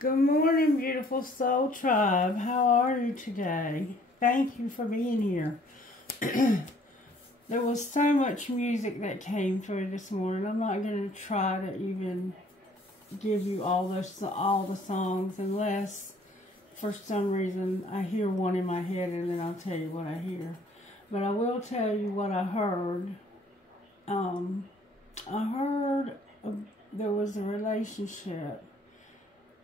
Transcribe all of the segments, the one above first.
Good morning, beautiful soul tribe. How are you today? Thank you for being here. There was so much music that came through this morning. I'm not going to try to even give you all the songs unless for some reason I hear one in my head and then I'll tell you what I hear. But I will tell you what I heard. There was a relationship,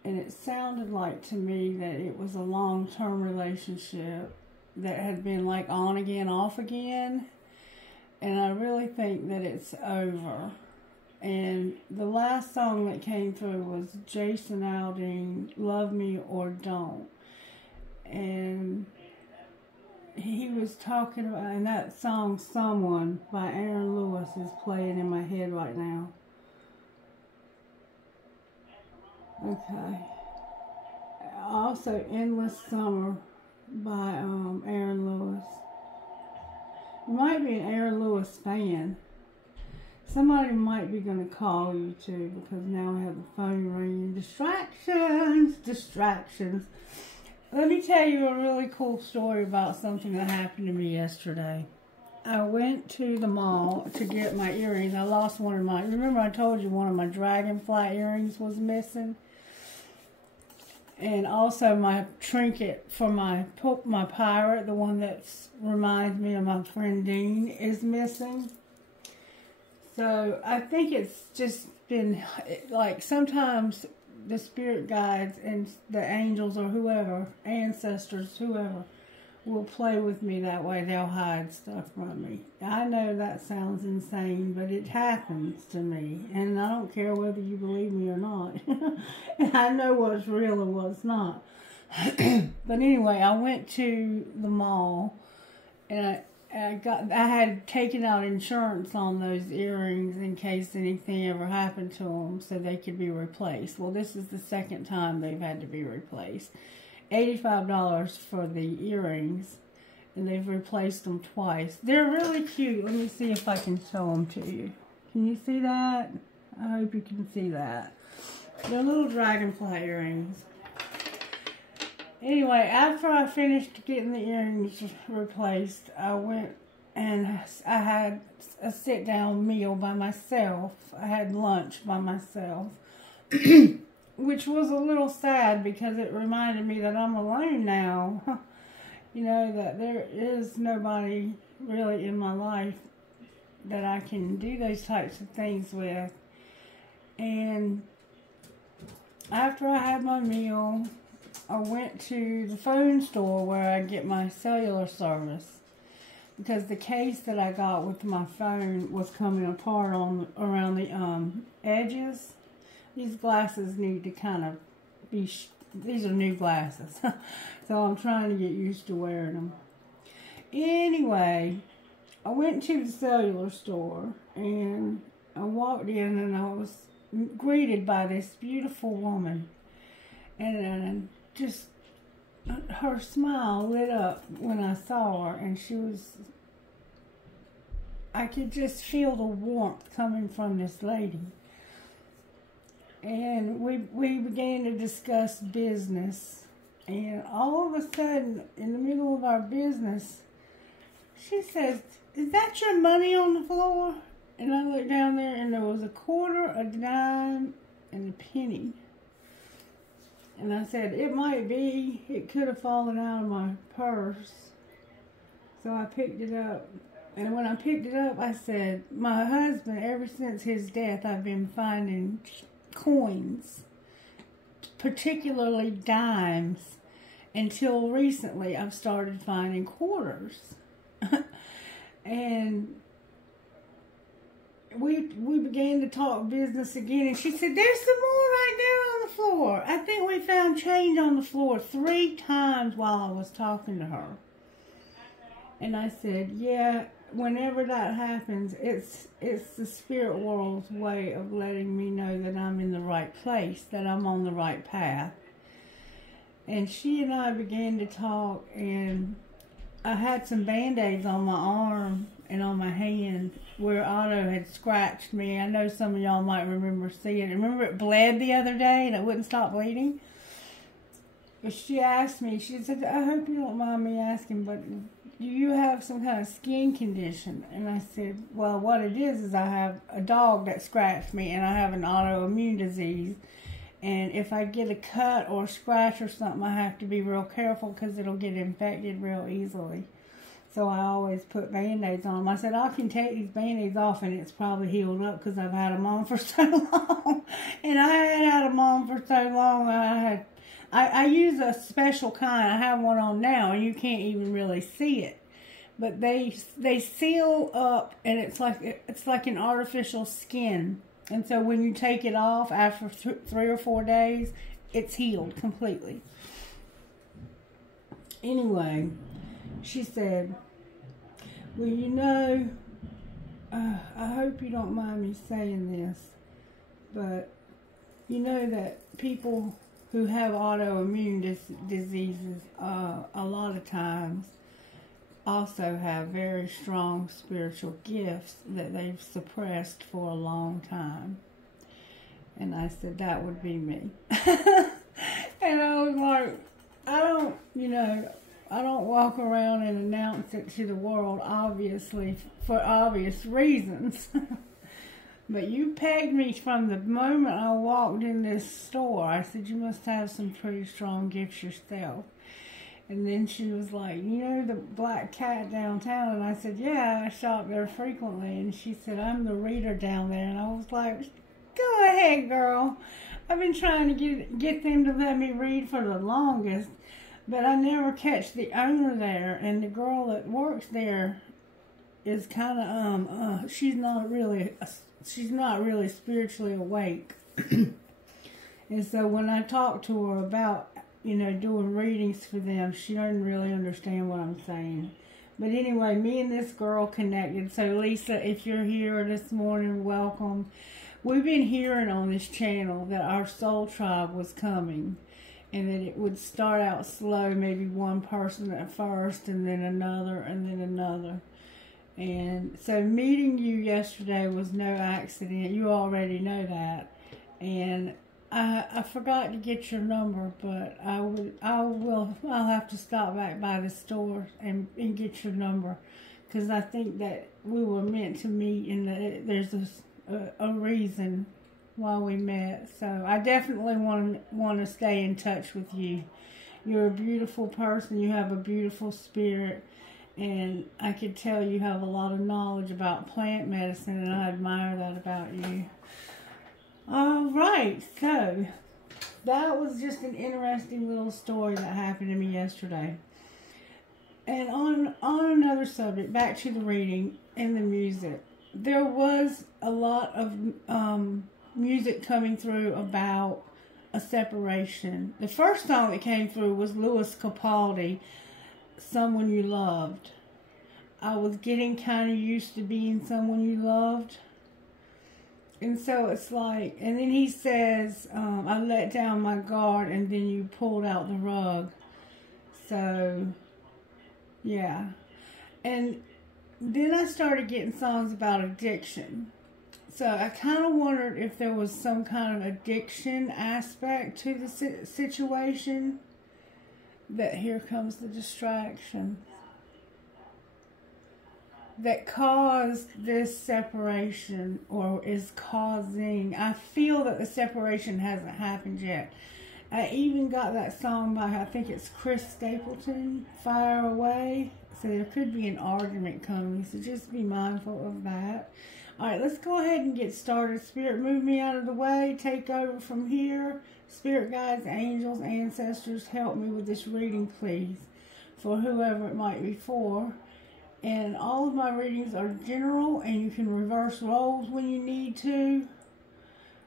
and it sounded like to me that it was a long-term relationship that had been like on again, off again. And I really think that it's over. And the last song that came through was Jason Aldean, Love Me or Don't. And he was talking about, and that song, Someone, by Aaron Lewis, is playing in my head right now. Okay. Also, Endless Summer by Aaron Lewis. You might be an Aaron Lewis fan. Somebody might be going to call you too, because now I have the phone ringing. Distractions. Let me tell you a really cool story about something that happened to me yesterday. I went to the mall to get my earrings. I lost one of my, remember I told you one of my dragonfly earrings was missing? And also my trinket for my pirate, the one that reminds me of my friend Dean, is missing. So I think it's just been like sometimes the spirit guides and the angels or whoever, ancestors, whoever, will play with me that way. They'll hide stuff from me. I know that sounds insane, but it happens to me. And I don't care whether you believe me or not. And I know what's real and what's not. But anyway, I went to the mall, and I had taken out insurance on those earrings in case anything ever happened to them so they could be replaced. Well, this is the second time they've had to be replaced. $85 for the earrings, and they've replaced them twice. They're really cute. Let me see if I can show them to you. Can you see that? I hope you can see that. They're little dragonfly earrings. Anyway, after I finished getting the earrings replaced, I went and I had a sit-down meal by myself. I had lunch by myself. Which was a little sad because it reminded me that I'm alone now. You know, that there is nobody really in my life that I can do those types of things with. And after I had my meal, I went to the phone store where I get my cellular service, because the case that I got with my phone was coming apart around the edges. These glasses need to kind of be, these are new glasses, so I'm trying to get used to wearing them. Anyway, I went to the cellular store, and I walked in, and I was greeted by this beautiful woman, and just, her smile lit up when I saw her, and I could just feel the warmth coming from this lady. And we began to discuss business. And all of a sudden, in the middle of our business, she says, "Is that your money on the floor?" And I looked down there, and there was a quarter, a dime, and a penny. And I said, "It might be. It could have fallen out of my purse." So I picked it up. And when I picked it up, I said, "My husband, ever since his death, I've been finding coins, particularly dimes, until recently I've started finding quarters." And we began to talk business again, and she said, "There's some more right there on the floor. I think we found change on the floor 3 times while I was talking to her." And I said, "Yeah, whenever that happens, it's the spirit world's way of letting me know that I'm in the right place, that I'm on the right path." And she and I began to talk, and I had some Band-Aids on my arm and on my hand where Otto had scratched me. I know some of y'all might remember seeing it. Remember it bled the other day and it wouldn't stop bleeding? she asked me, she said, I hope you don't mind me asking, but do you have some kind of skin condition? And I said, well, what it is I have a dog that scratched me, and I have an autoimmune disease. And if I get a cut or a scratch or something, I have to be real careful because it'll get infected real easily. So I always put Band-Aids on them. I said, I can take these Band-Aids off and it's probably healed up because I've had them on for so long. And I had them on for so long. I use a special kind. I have one on now and you can't even really see it. But they seal up, and it's like an artificial skin. And so when you take it off after 3 or 4 days, it's healed completely. Anyway, she said, well, you know, I hope you don't mind me saying this, but you know that people who have autoimmune diseases a lot of times also have very strong spiritual gifts that they've suppressed for a long time. And I said, that would be me. And I was like, I don't walk around and announce it to the world, obviously, for obvious reasons. But you pegged me from the moment I walked in this store. I said, you must have some pretty strong gifts yourself. And then she was like, you know the Black Cat downtown? And I said, yeah, I shop there frequently. And she said, I'm the reader down there. And I was like, go ahead, girl. I've been trying to get them to let me read for the longest, but I never catch the owner there. And the girl that works there is kind of, she's not really spiritually awake. And so when I talk to her about, doing readings for them, she doesn't really understand what I'm saying. But anyway, me and this girl connected. So Lisa, if you're here this morning, welcome. We've been hearing on this channel that our soul tribe was coming, and that it would start out slow, maybe one person at first, and then another, and then another. And so meeting you yesterday was no accident. You already know that. And I forgot to get your number, but I'll have to stop back by the store and get your number, because I think that we were meant to meet, and that there's a reason why we met. So I definitely want to stay in touch with you. You're a beautiful person. You have a beautiful spirit, and I could tell you have a lot of knowledge about plant medicine, and I admire that about you. All right, so that was just an interesting little story that happened to me yesterday. And on another subject, back to the reading and the music, there was a lot of music coming through about a separation. The first song that came through was Louis Capaldi, Someone You Loved. I was getting kind of used to being someone you loved. And so it's like, and then he says, I let down my guard and then you pulled out the rug. So, yeah. And then I started getting songs about addiction. So I kind of wondered if there was some kind of addiction aspect to the situation. That here comes the distraction. That caused this separation, or is causing. I feel that the separation hasn't happened yet. I even got that song by, I think it's Chris Stapleton, Fire Away. So there could be an argument coming, so just be mindful of that. Alright, let's go ahead and get started. Spirit, move me out of the way. Take over from here. Spirit guides, angels, ancestors, help me with this reading, please. For whoever it might be for. And all of my readings are general, and you can reverse roles when you need to.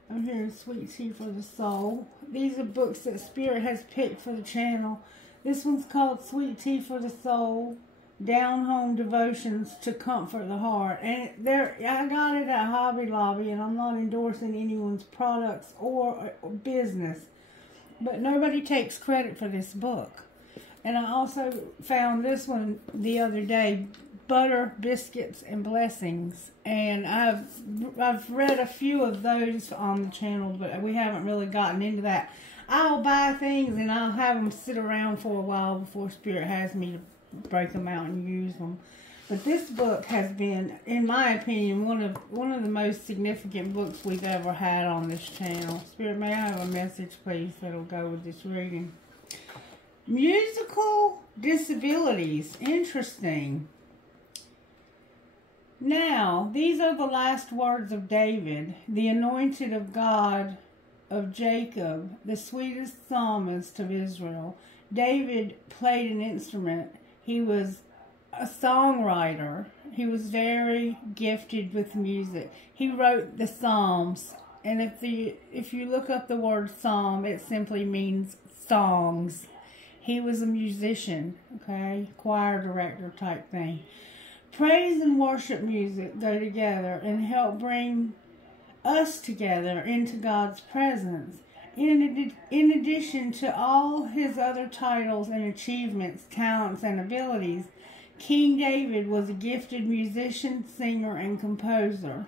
I'm hearing Sweet Tea for the Soul. These are books that Spirit has picked for the channel. This one's called Sweet Tea for the Soul, Down Home Devotions to Comfort the Heart. And I got it at Hobby Lobby, and I'm not endorsing anyone's products or business. But nobody takes credit for this book. And I also found this one the other day, Butter, Biscuits, and Blessings. And I've read a few of those on the channel, but we haven't really gotten into that. I'll buy things and I'll have them sit around for a while before Spirit has me to break them out and use them. But this book has been, in my opinion, one of the most significant books we've ever had on this channel. Spirit, may I have a message, please, that'll go with this reading? Musical disabilities. Interesting. Now, these are the last words of David, the anointed of God of Jacob, the sweetest psalmist of Israel. David played an instrument. He was a songwriter. He was very gifted with music. He wrote the Psalms, and if you look up the word psalm, it simply means songs. He was a musician, okay, choir director type thing. Praise and worship music go together and help bring us together into God's presence. In addition to all his other titles and achievements, talents, and abilities, King David was a gifted musician, singer, and composer.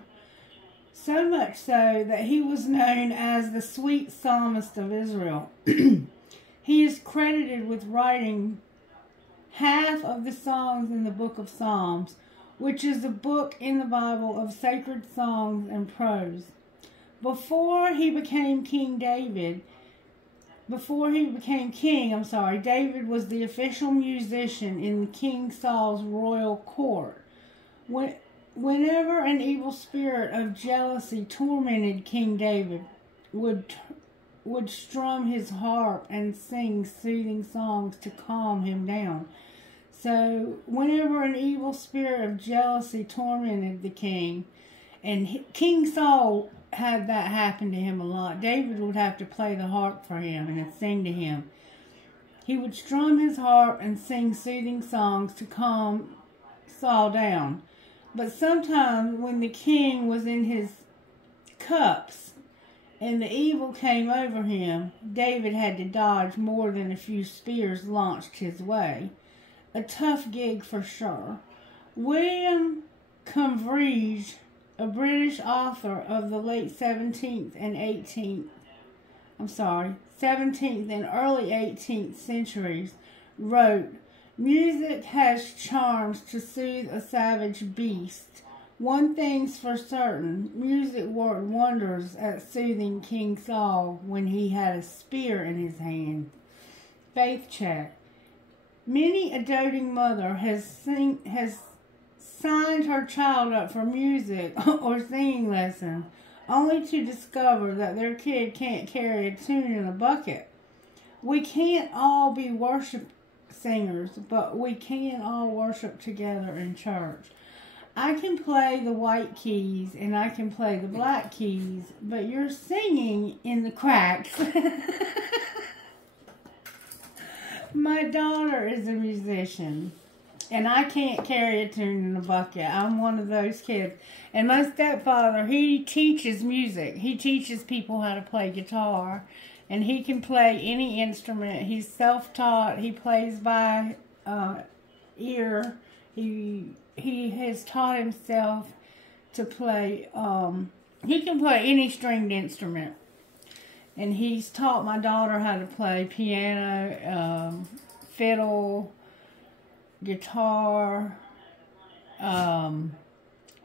So much so that he was known as the sweet psalmist of Israel. He is credited with writing half of the songs in the book of Psalms, which is a book in the Bible of sacred songs and prose. Before he became king, David was the official musician in King Saul's royal court. Whenever an evil spirit of jealousy tormented King David, would strum his harp and sing soothing songs to calm him down. So, whenever an evil spirit of jealousy tormented the king, and King Saul had that happen to him a lot, David would have to play the harp for him and sing to him. He would strum his harp and sing soothing songs to calm Saul down. But sometimes when the king was in his cups and the evil came over him, David had to dodge more than a few spears launched his way. A tough gig for sure. William Converidge, a British author of the late 17th and early 18th centuries, wrote, "Music has charms to soothe a savage beast. One thing's for certain, music worked wonders at soothing King Saul when he had a spear in his hand." Faith check. Many a doting mother has signed her child up for music or singing lessons, only to discover that their kid can't carry a tune in a bucket. We can't all be worship singers, but we can all worship together in church. I can play the white keys and I can play the black keys, but you're singing in the cracks. My daughter is a musician, and I can't carry a tune in a bucket. I'm one of those kids. And my stepfather, he teaches music. He teaches people how to play guitar, and he can play any instrument. He's self-taught. He plays by ear. He has taught himself to play. He can play any stringed instrument. And he's taught my daughter how to play piano, fiddle, guitar.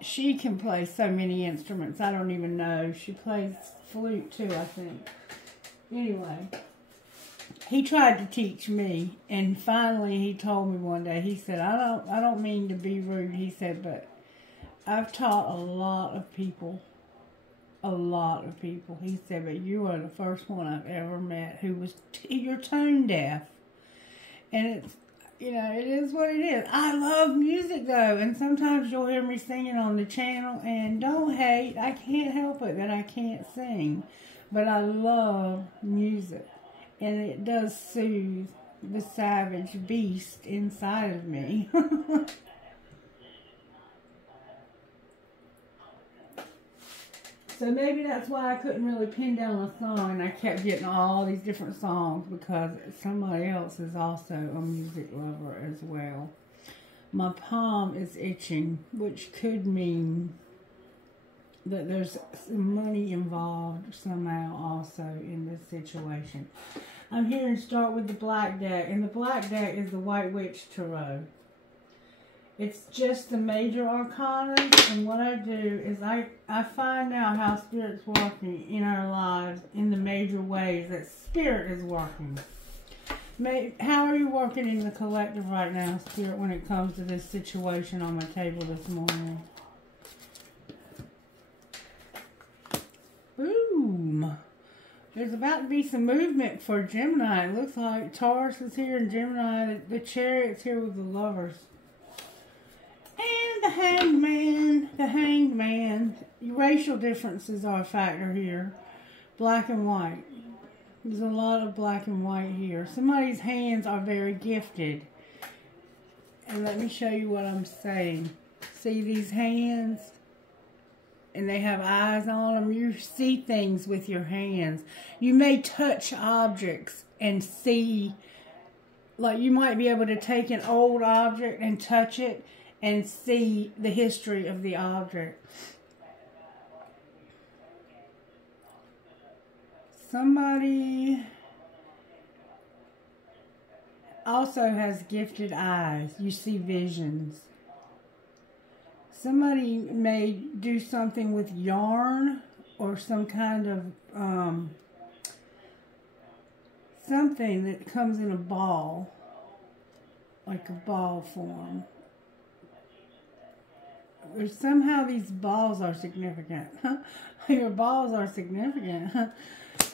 She can play so many instruments, I don't even know. She plays flute too, I think. Anyway, he tried to teach me, and finally he told me one day, he said, I don't mean to be rude, he said, but I've taught a lot of people. He said, but you are the first one I've ever met who was you're tone deaf. And it's, it is what it is. I love music though, and sometimes you'll hear me singing on the channel, and don't hate, I can't help it that I can't sing. But I love music, and it does soothe the savage beast inside of me. So maybe that's why I couldn't really pin down a song, and I kept getting all these different songs, because somebody else is also a music lover as well. My palm is itching, which could mean that there's some money involved somehow also in this situation. I'm here and start with the black deck, and the black deck is the White Witch Tarot. It's just the major arcana, and what I do is I find out how Spirit's working in our lives in the major ways that Spirit is working. How are you working in the collective right now, Spirit, when it comes to this situation on my table this morning? Boom. There's about to be some movement for Gemini. It looks like Taurus is here and Gemini. The Chariot's here with the Lovers. And the Hanged Man. Racial differences are a factor here. Black and white. There's a lot of black and white here. Somebody's hands are very gifted. And let me show you what I'm saying. See these hands? And they have eyes on them. You see things with your hands. You may touch objects and see, like you might be able to take an old object and touch it and see the history of the object. Somebody also has gifted eyes. You see visions. Somebody may do something with yarn or some kind of something that comes in a ball, like a ball form. Or somehow these balls are significant. Your balls are significant.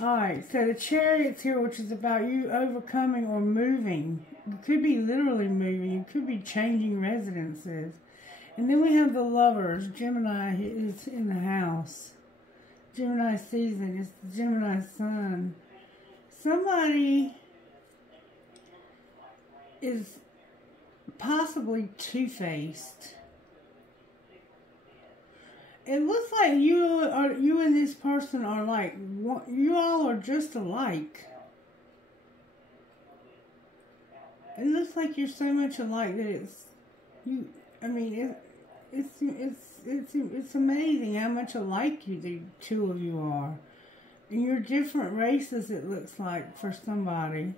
Alright, so the Chariot's here, which is about you overcoming or moving. You could be literally moving. You could be changing residences. And then we have the Lovers. Gemini is in the house. Gemini season. It's the Gemini sun. Somebody is possibly two-faced. It looks like you and this person are like, you all are just alike. It looks like you're so much alike that it's, you. I mean, it's amazing how much alike the two of you are. And you're different races, it looks like, for somebody.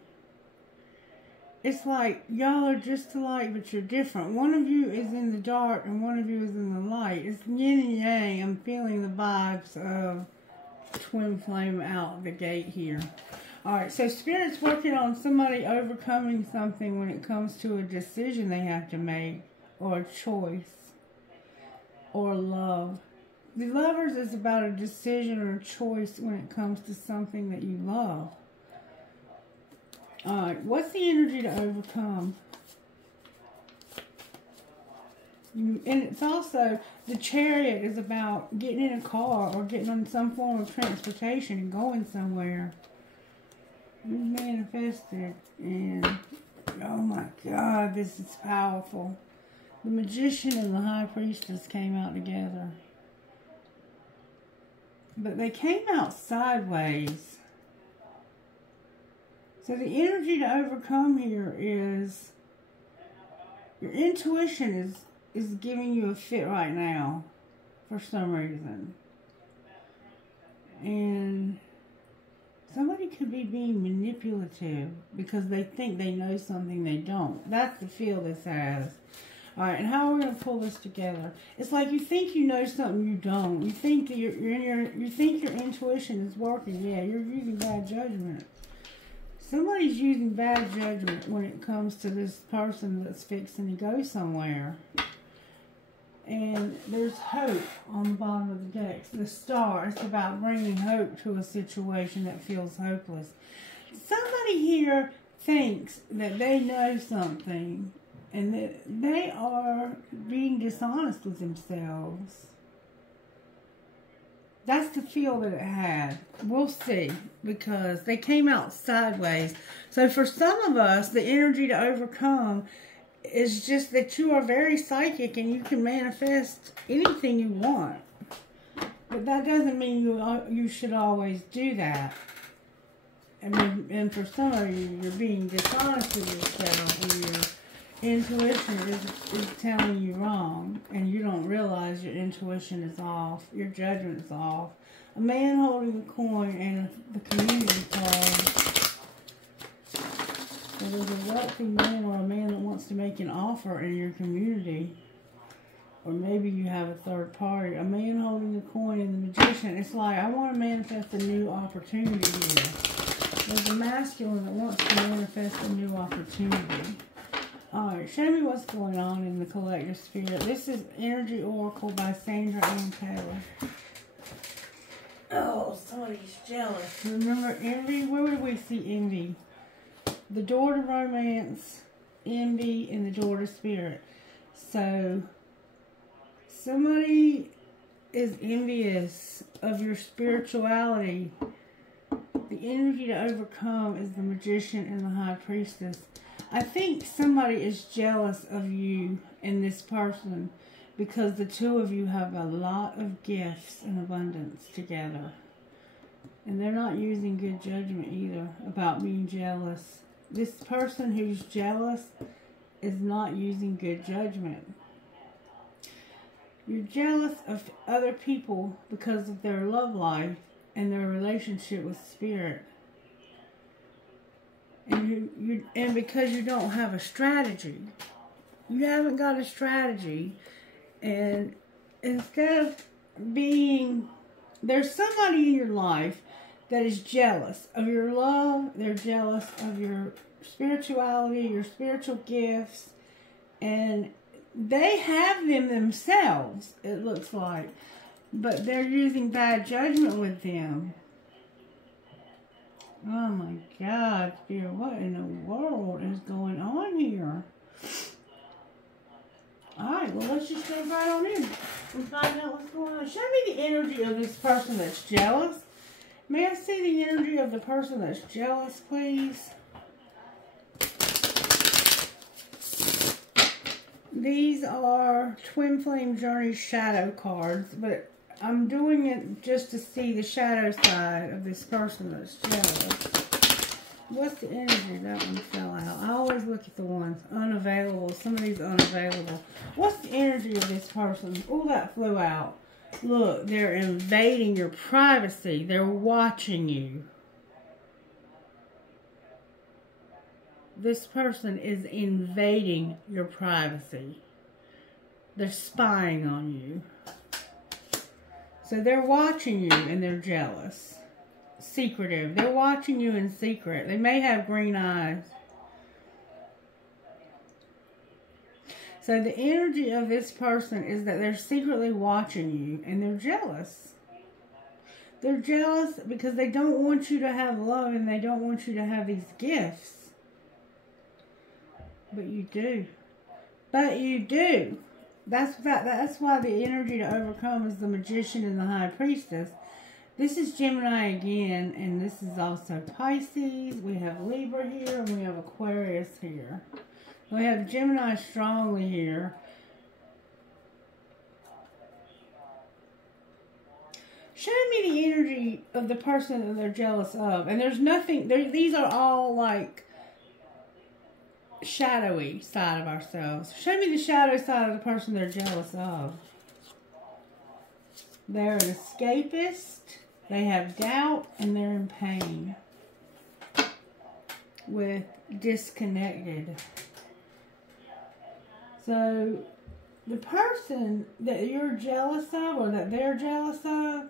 It's like y'all are just alike, but you're different. One of you is in the dark and one of you is in the light. It's yin and yang. I'm feeling the vibes of twin flame out the gate here. Alright, so Spirit's working on somebody overcoming something when it comes to a decision they have to make, or a choice, or love. The Lovers is about a decision or a choice when it comes to something that you love. Alright, what's the energy to overcome? And it's also, the Chariot is about getting in a car or getting on some form of transportation and going somewhere. You manifested, and oh my God, this is powerful. The Magician and the High Priestess came out together. But they came out sideways. So the energy to overcome here is, your intuition is giving you a fit right now for some reason. And somebody could be being manipulative because they think they know something they don't. That's the feel this has. Alright, and how are we going to pull this together? It's like you think you know something you don't. You think that you think your intuition is working. Yeah, you're using bad judgment. Somebody's using bad judgment when it comes to this person that's fixing to go somewhere. And there's hope on the bottom of the deck. The Star, it's about bringing hope to a situation that feels hopeless. Somebody here thinks that they know something and that they are being dishonest with themselves. That's the feel that it had. We'll see, because they came out sideways. So for some of us, the energy to overcome is just that you are very psychic and you can manifest anything you want. But that doesn't mean you should always do that. I mean, and for some of you, you're being dishonest with yourself. intuition is telling you wrong, and you don't realize your intuition is off, your judgment is off. A man holding a coin and the community card. So there's a wealthy man or a man that wants to make an offer in your community. Or maybe you have a third party. A man holding a coin and the magician. It's like, I want to manifest a new opportunity here. There's a masculine that wants to manifest a new opportunity. Alright, show me what's going on in the collective spirit. This is Energy Oracle by Sandra Ann Taylor. Oh, somebody's jealous. Remember envy? Where would we see envy? The door to romance, envy, and the door to spirit. So, somebody is envious of your spirituality. The energy to overcome is the magician and the high priestess. I think somebody is jealous of you and this person because the two of you have a lot of gifts and abundance together. And they're not using good judgment either about being jealous. This person who's jealous is not using good judgment. You're jealous of other people because of their love life and their relationship with spirit. And because you don't have a strategy. You haven't got a strategy. And instead of being... There's somebody in your life that is jealous of your love. They're jealous of your spirituality, your spiritual gifts. And they have them themselves, it looks like. But they're using bad judgment with them. Oh my God, Spirit, what in the world is going on here? Alright, well, let's just jump right on in and find out what's going on. Show me the energy of this person that's jealous. May I see the energy of the person that's jealous, please? These are Twin Flame Journey shadow cards, but I'm doing it just to see the shadow side of this person that's jealous. What's the energy? That one fell out. I always look at the ones unavailable. Some of these unavailable. What's the energy of this person? Oh, that flew out. Look, they're invading your privacy. They're watching you. This person is invading your privacy. They're spying on you. So they're watching you and they're jealous. Secretive. They're watching you in secret. They may have green eyes. So the energy of this person is that they're secretly watching you and they're jealous. They're jealous because they don't want you to have love and they don't want you to have these gifts. But you do. But you do. That's why the energy to overcome is the magician and the high priestess. This is Gemini again, and this is also Pisces. We have Libra here, and we have Aquarius here. We have Gemini strongly here. Show me the energy of the person that they're jealous of. And there's nothing, these are all like shadowy side of ourselves. Show me the shadow side of the person they're jealous of. They're an escapist. They have doubt and they're in pain. With disconnected. So the person that you're jealous of or that they're jealous of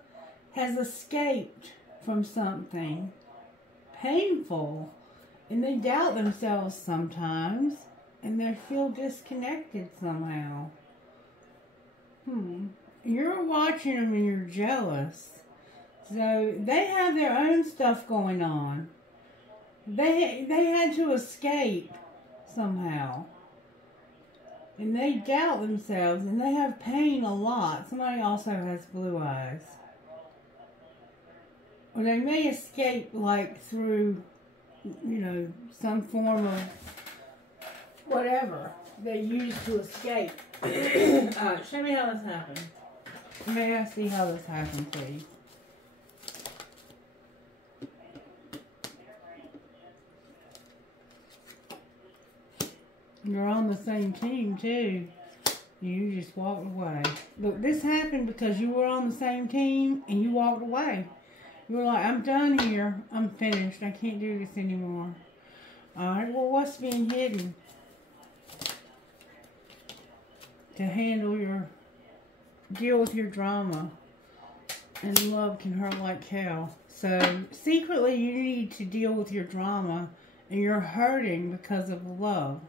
has escaped from something painful. And they doubt themselves sometimes. And they feel disconnected somehow. You're watching them and you're jealous. So they have their own stuff going on. They had to escape somehow. And they doubt themselves and they have pain a lot. Somebody also has blue eyes. Or they may escape like through, you know, some form of whatever they use to escape. Alright, show me how this happened. May I see how this happened, please? You're on the same team, too. You just walked away. Look, this happened because you were on the same team and you walked away. You were like, I'm done here. I'm finished. I can't do this anymore. Alright, well, what's being hidden? To handle your, deal with your drama. And love can hurt like hell. So, secretly, you need to deal with your drama. And you're hurting because of love.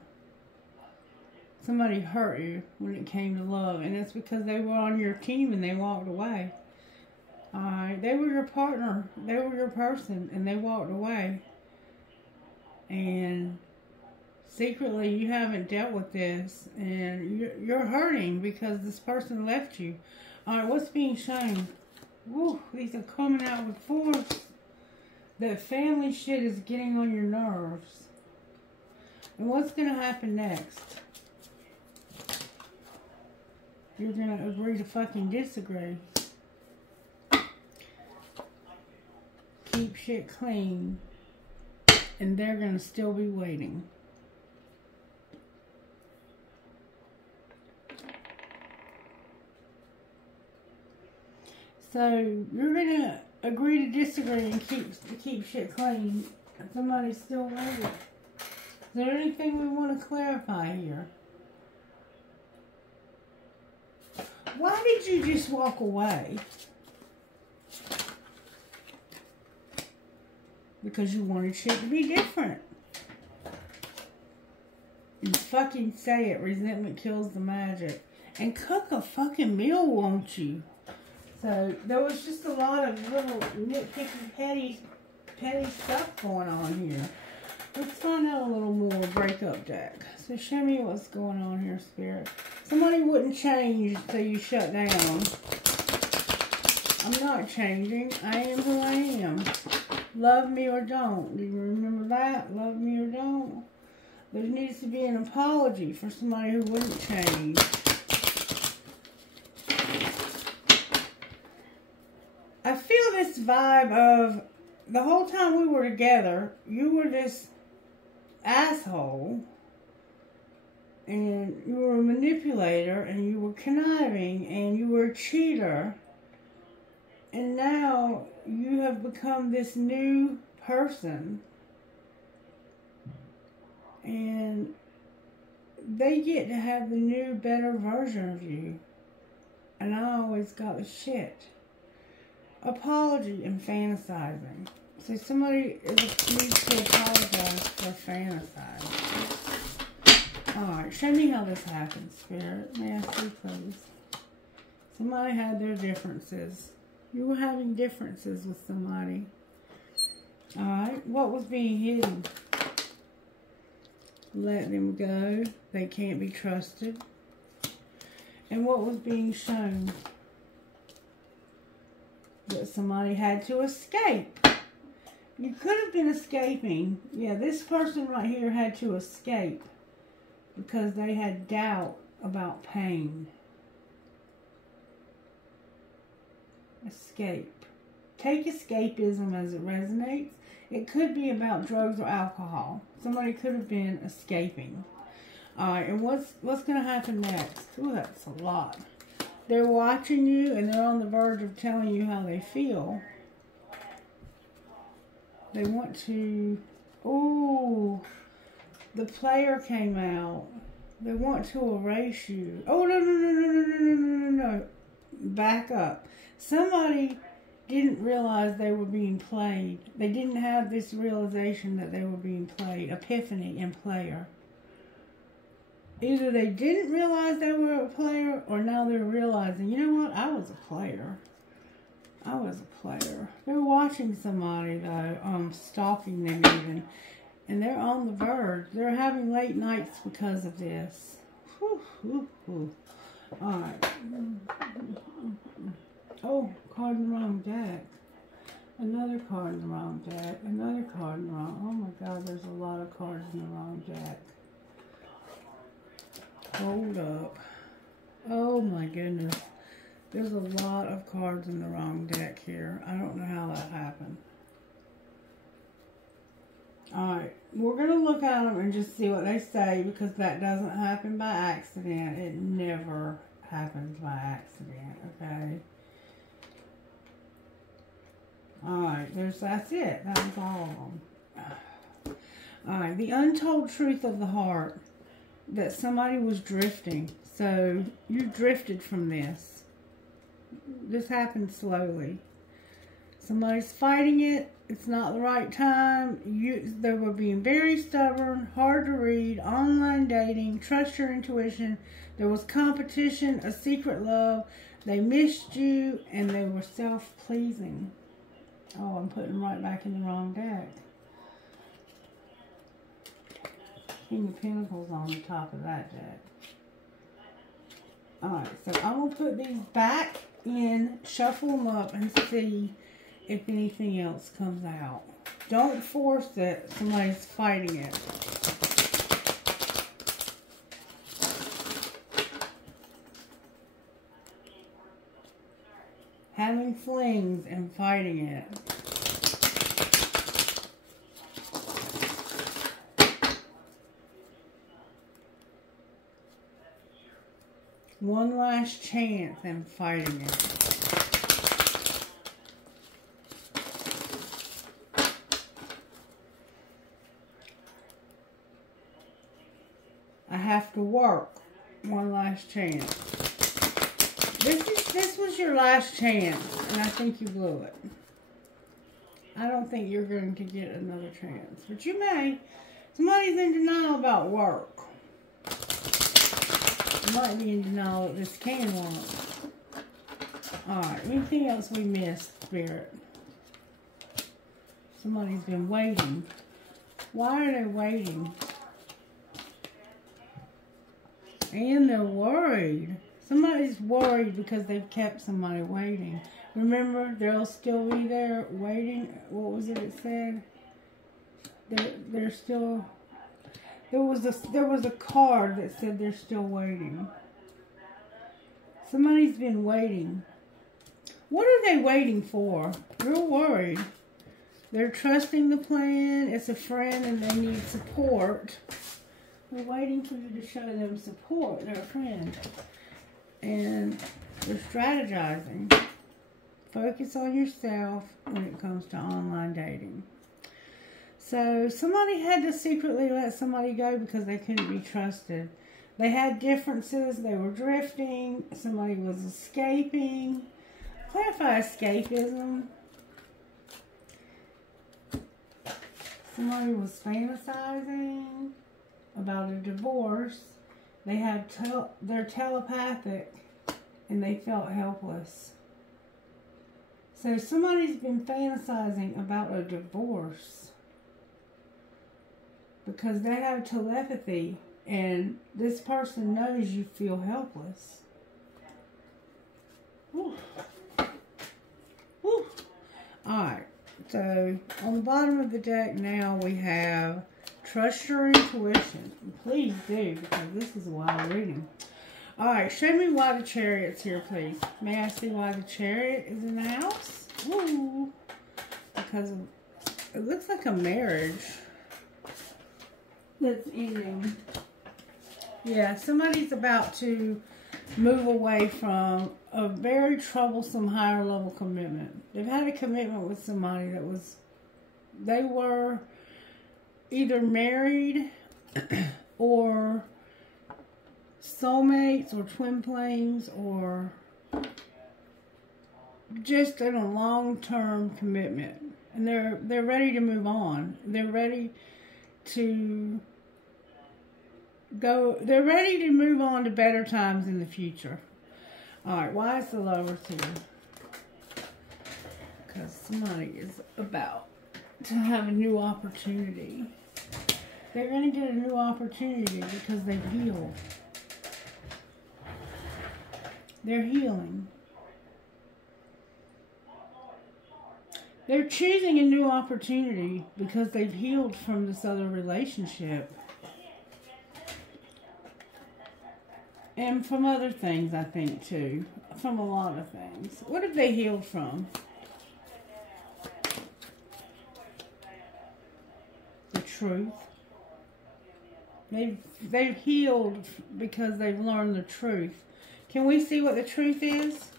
Somebody hurt you when it came to love. And it's because they were on your team and they walked away. Alright, they were your partner. They were your person. And they walked away. And secretly, you haven't dealt with this. And you're hurting because this person left you. Alright, what's being shown? Woo, these are coming out with force. That family shit is getting on your nerves. And what's going to happen next? You're going to agree to fucking disagree. Keep shit clean. And they're going to still be waiting. So, you're going to agree to disagree and keep shit clean. And somebody's still waiting. Is there anything we want to clarify here? Why did you just walk away? Because you wanted shit to be different. And fucking say it. Resentment kills the magic. And cook a fucking meal, won't you? So, there was just a lot of little nitpicky, petty stuff going on here. Let's find out a little more breakup deck. So, show me what's going on here, Spirit. Somebody wouldn't change until you shut down. I'm not changing. I am who I am. Love me or don't. Do you remember that? Love me or don't. There needs to be an apology for somebody who wouldn't change. I feel this vibe of the whole time we were together, you were this asshole. And you were a manipulator, and you were conniving, and you were a cheater. And now you have become this new person. And they get to have the new, better version of you. And I always got the shit. Apology and fantasizing. So somebody needs to apologize for fantasizing. Alright, show me how this happens, Spirit. May I see, please? Somebody had their differences. You were having differences with somebody. Alright, what was being hidden? Let them go. They can't be trusted. And what was being shown? That somebody had to escape. You could have been escaping. Yeah, this person right here had to escape. Because they had doubt about pain. Escape. Take escapism as it resonates. It could be about drugs or alcohol. Somebody could have been escaping. Alright, and what's going to happen next? Ooh, that's a lot. They're watching you and they're on the verge of telling you how they feel. They want to... Ooh... The player came out. They want to erase you. Oh, no. Back up. Somebody didn't realize they were being played. They didn't have this realization that they were being played. Epiphany in player. Either they didn't realize they were a player, or now they're realizing, you know what, I was a player. I was a player. They're watching somebody, though, stalking them even. And they're on the verge. They're having late nights because of this. Alright. Oh, card in the wrong deck. Another card in the wrong deck. Another card in the wrong. Oh my God, there's a lot of cards in the wrong deck. Hold up. Oh my goodness. There's a lot of cards in the wrong deck here. I don't know how that happened. Alright, we're going to look at them and just see what they say, because that doesn't happen by accident. It never happens by accident, okay? Alright, that's it. That was all of them. Alright, the untold truth of the heart. That somebody was drifting. So, you drifted from this. This happened slowly. Somebody's fighting it. It's not the right time. They were being very stubborn, hard to read, online dating, trust your intuition. There was competition, a secret love. They missed you, and they were self-pleasing. Oh, I'm putting right back in the wrong deck. King of Pentacles on the top of that deck. Alright, so I'm going to put these back in, shuffle them up, and see if anything else comes out. Don't force it. Somebody's fighting it. Having flings and fighting it. One last chance and fighting it. I have to work. One last chance. This was your last chance, and I think you blew it. I don't think you're going to get another chance, but you may. Somebody's in denial about work. You might be in denial that this can work. Alright, anything else we missed, Spirit? Somebody's been waiting. Why are they waiting? And they're worried. Somebody's worried because they've kept somebody waiting. Remember, they'll still be there waiting. What was it said? They're still... There was a card that said they're still waiting. Somebody's been waiting. What are they waiting for? They're worried. They're trusting the plan. It's a friend and they need support. They're waiting for you to show them support. They're a friend. And they're strategizing. Focus on yourself when it comes to online dating. So, somebody had to secretly let somebody go because they couldn't be trusted. They had differences. They were drifting. Somebody was escaping. Clarify escapism. Somebody was fantasizing about a divorce. They had they're telepathic and they felt helpless. So somebody's been fantasizing about a divorce because they have telepathy and this person knows you feel helpless. Whew. Whew. Alright, so on the bottom of the deck now we have trust your intuition. Please do, because this is a wild reading. Alright, show me why the Chariot's here, please. May I see why the Chariot is in the house? Woo! Because it looks like a marriage that's ending. Yeah, somebody's about to move away from a very troublesome higher level commitment. They've had a commitment with somebody that was, they were either married or soulmates or twin flames or just in a long-term commitment. And they're ready to move on. They're ready to go. They're ready to move on to better times in the future. Alright, why is the Lovers here? Because somebody is about to have a new opportunity. They're going to get a new opportunity because they've healed. They're healing. They're choosing a new opportunity because they've healed from this other relationship. And from other things, I think, too. From a lot of things. What have they healed from? The truth. They've healed because they've learned the truth. Can we see what the truth is?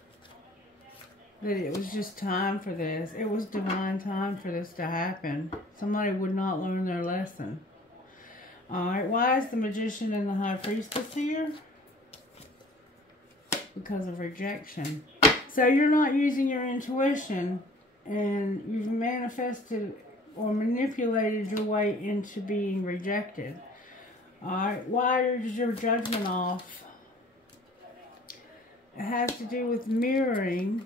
That it was just time for this. It was divine time for this to happen. Somebody would not learn their lesson. Alright, why is the Magician and the High Priestess here? Because of rejection. So you're not using your intuition, and you've manifested or manipulated your way into being rejected. Alright, why is your judgment off? It has to do with mirroring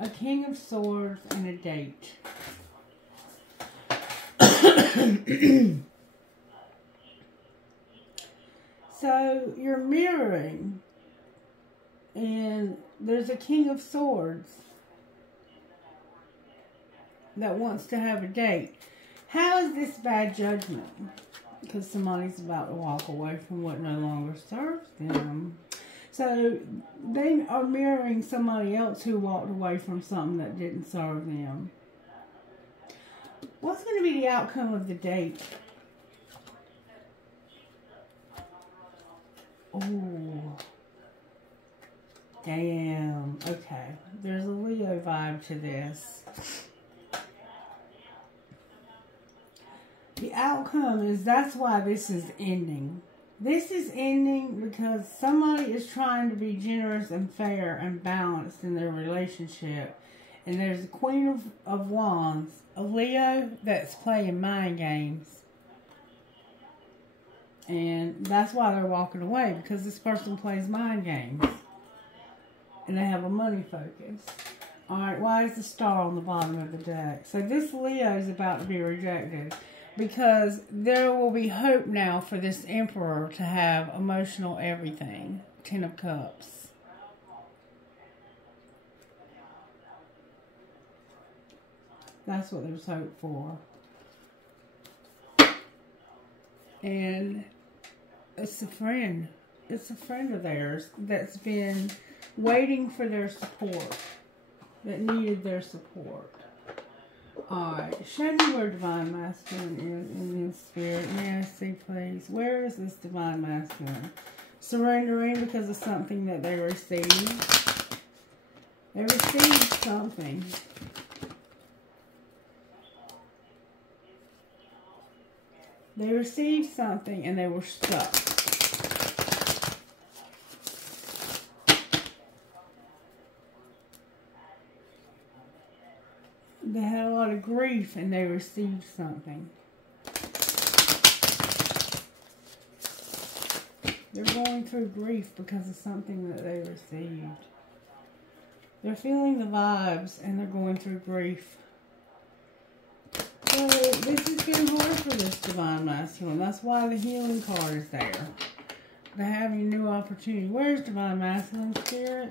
a King of Swords and a date. So you're mirroring, and there's a King of Swords that wants to have a date. How is this bad judgment? Because somebody's about to walk away from what no longer serves them. So they are mirroring somebody else who walked away from something that didn't serve them. What's going to be the outcome of the date? Oh, damn. Okay, there's a Leo vibe to this. The outcome is, that's why this is ending. This is ending because somebody is trying to be generous and fair and balanced in their relationship. And there's the Queen of Wands, a Leo that's playing mind games. And that's why they're walking away, because this person plays mind games. And they have a money focus. Alright, why is the Star on the bottom of the deck? So this Leo is about to be rejected, because there will be hope now for this Emperor to have emotional everything. 10 of Cups. That's what there's hope for. And it's a friend. It's a friend of theirs that's been waiting for their support. That needed their support. Alright, show me where Divine Masculine is in this spirit. May I see, please? Where is this Divine Masculine? Surrendering because of something that they received. They received something. They received something and they were stuck. They had a lot of grief and they received something. They're going through grief because of something that they received. They're feeling the vibes and they're going through grief. So this has been hard for this Divine Masculine. That's why the healing card is there. They're having a new opportunity. Where's Divine Masculine Spirit?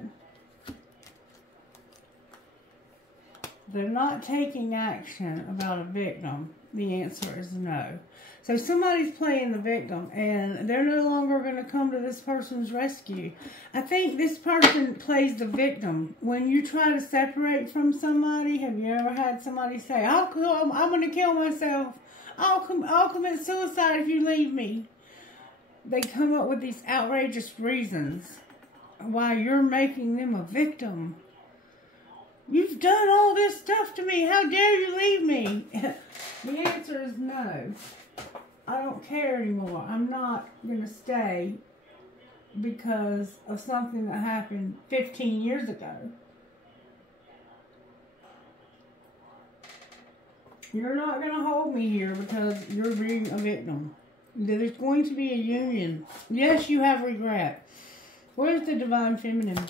They're not taking action about a victim. The answer is no. So somebody's playing the victim and they're no longer going to come to this person's rescue. I think this person plays the victim. When you try to separate from somebody, have you ever had somebody say, I'm going to kill myself. I'll commit suicide if you leave me. They come up with these outrageous reasons why you're making them a victim. You've done all this stuff to me. How dare you leave me? The answer is no. I don't care anymore. I'm not going to stay because of something that happened 15 years ago. You're not going to hold me here because you're being a victim. There's going to be a union. Yes, you have regret. Where's the Divine Feminine?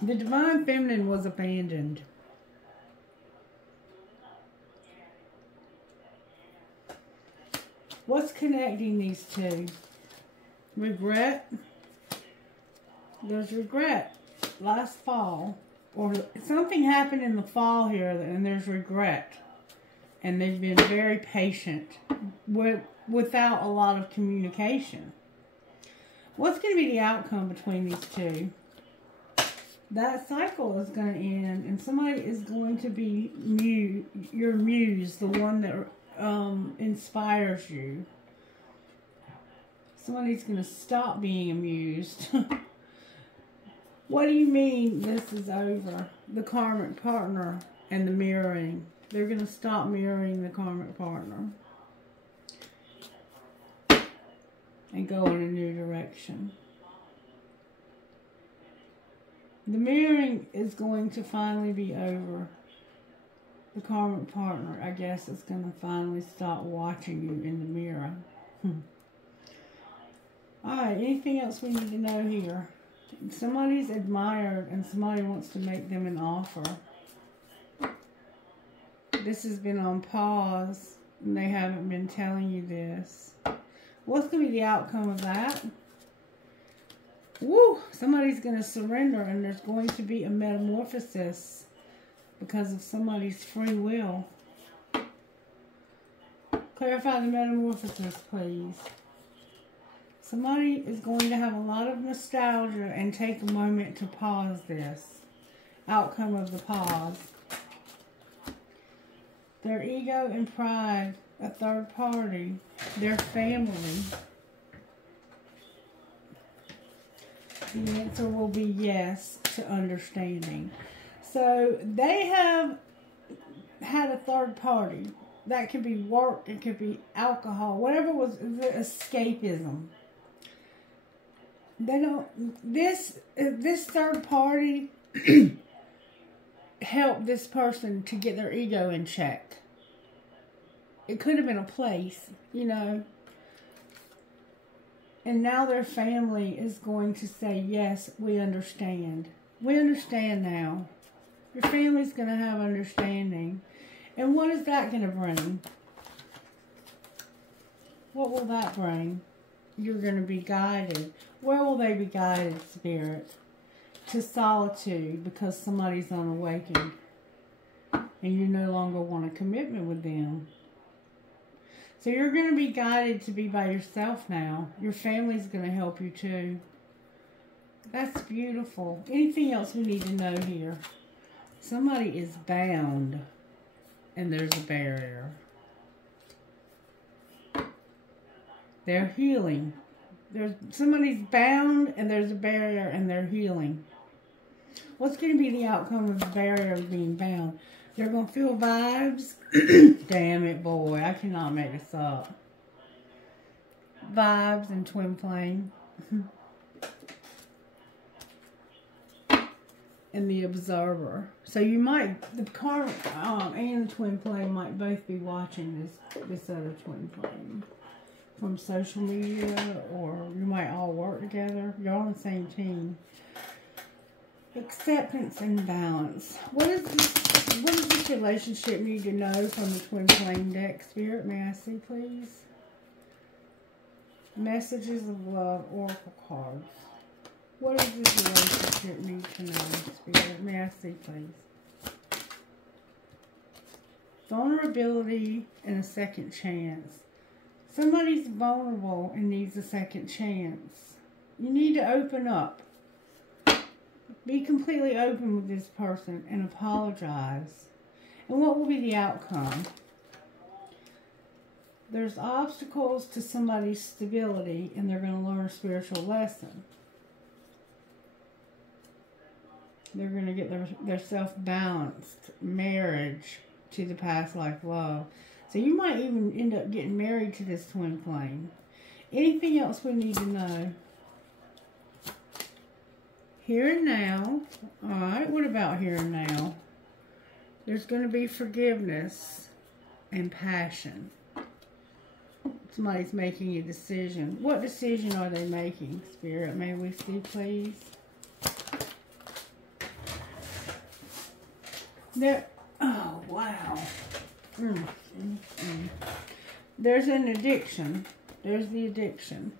The Divine Feminine was abandoned. What's connecting these two? Regret. There's regret. Last fall. Or something happened in the fall here and there's regret. And they've been very patient without a lot of communication. What's going to be the outcome between these two? that cycle is going to end, and somebody is going to be your muse, the one that inspires you. Somebody's going to stop being amused. What do you mean this is over? The karmic partner and the mirroring. They're going to stop mirroring the karmic partner and go in a new direction. The mirroring is going to finally be over. The karmic partner, I guess, is going to finally stop watching you in the mirror. Alright, anything else we need to know here? Somebody's admired and somebody wants to make them an offer. This has been on pause and they haven't been telling you this. What's going to be the outcome of that? Woo! Somebody's going to surrender and there's going to be a metamorphosis because of somebody's free will. Clarify the metamorphosis, please. Somebody is going to have a lot of nostalgia and take a moment to pause this. Outcome of the pause. Their ego and pride, a third party, their family. The answer will be yes to understanding. So they have had a third party. That could be work, it could be alcohol, whatever was the escapism. They don't. This third party helped this person to get their ego in check. It could have been a place, you know. And now their family is going to say, yes, we understand. We understand now. Your family's going to have understanding. And what is that going to bring? What will that bring? You're going to be guided. Where will they be guided, Spirit? To solitude, because somebody's unawakened. And you no longer want a commitment with them. So you're going to be guided to be by yourself now. Your family's going to help you too. That's beautiful. Anything else we need to know here? Somebody is bound. And there's a barrier. They're healing. Somebody's bound and there's a barrier and they're healing. What's going to be the outcome of the barrier of being bound? They're going to feel vibes. Damn it, boy. I cannot make this up. Vibes and twin flame. And the observer. So you might, the karmic and the twin flame might both be watching this other twin flame from social media, or you might all work together. You're on the same team. Acceptance and balance. What does this relationship need to know from the twin flame deck, Spirit? May I see, please? Messages of love, oracle cards. What does this relationship need to know, Spirit? May I see, please? Vulnerability and a second chance. Somebody's vulnerable and needs a second chance. You need to open up. Be completely open with this person and apologize. And what will be the outcome? There's obstacles to somebody's stability and they're going to learn a spiritual lesson. They're going to get their self-balanced marriage to the past life love. So you might even end up getting married to this twin flame. Anything else we need to know? Here and now. Alright, what about here and now? There's going to be forgiveness and passion. Somebody's making a decision. What decision are they making, Spirit? May we see, please? Oh, wow. There's an addiction. There's the addiction.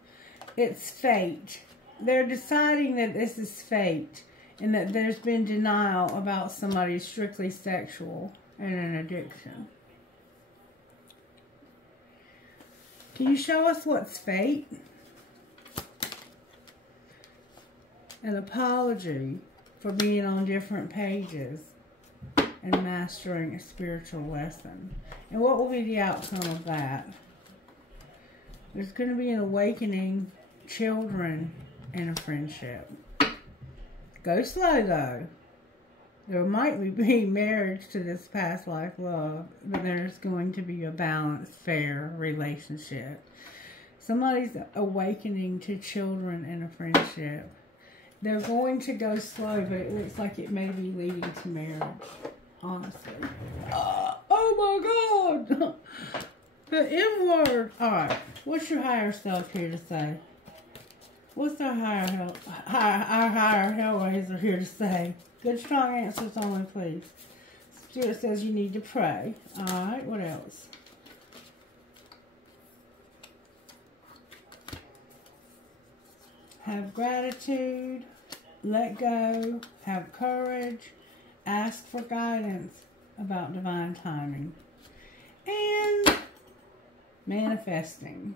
It's fate. They're deciding that this is fate and that there's been denial about somebody's strictly sexual and an addiction. Can you show us what's fate? An apology. for being on different pages and mastering a spiritual lesson. And what will be the outcome of that? There's going to be an awakening, children, and a friendship. Go slow, though. There might be marriage to this past life love, but there's going to be a balanced, fair relationship. Somebody's awakening to children and a friendship. They're going to go slow, but it looks like it may be leading to marriage, honestly. Oh my God! The M word. Alright, what's your higher self here to say? What's our higher hellraiser here to say? Good, strong answers only, please. Stuart says you need to pray. Alright, what else? Have gratitude, let go, have courage, ask for guidance about divine timing, and manifesting.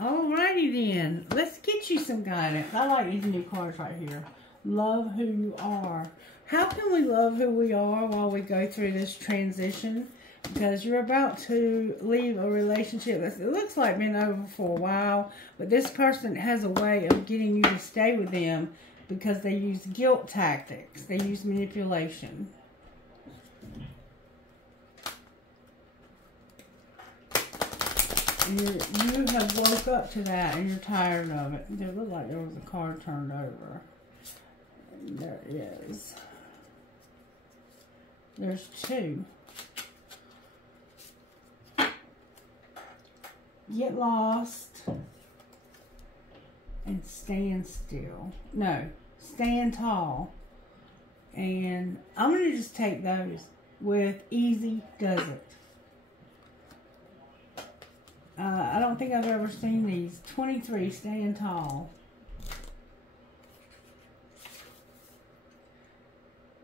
Alrighty then, let's get you some guidance. I like these new cards right here. Love who you are. How can we love who we are while we go through this transition? Because you're about to leave a relationship that it looks like been over for a while, but this person has a way of getting you to stay with them because they use guilt tactics. They use manipulation. You have woke up to that and you're tired of it. It looked like there was a card turned over. And there is. There's two. Get lost and stand still. No, stand tall. And I'm going to just take those with easy does it. I don't think I've ever seen these. 23, stand tall.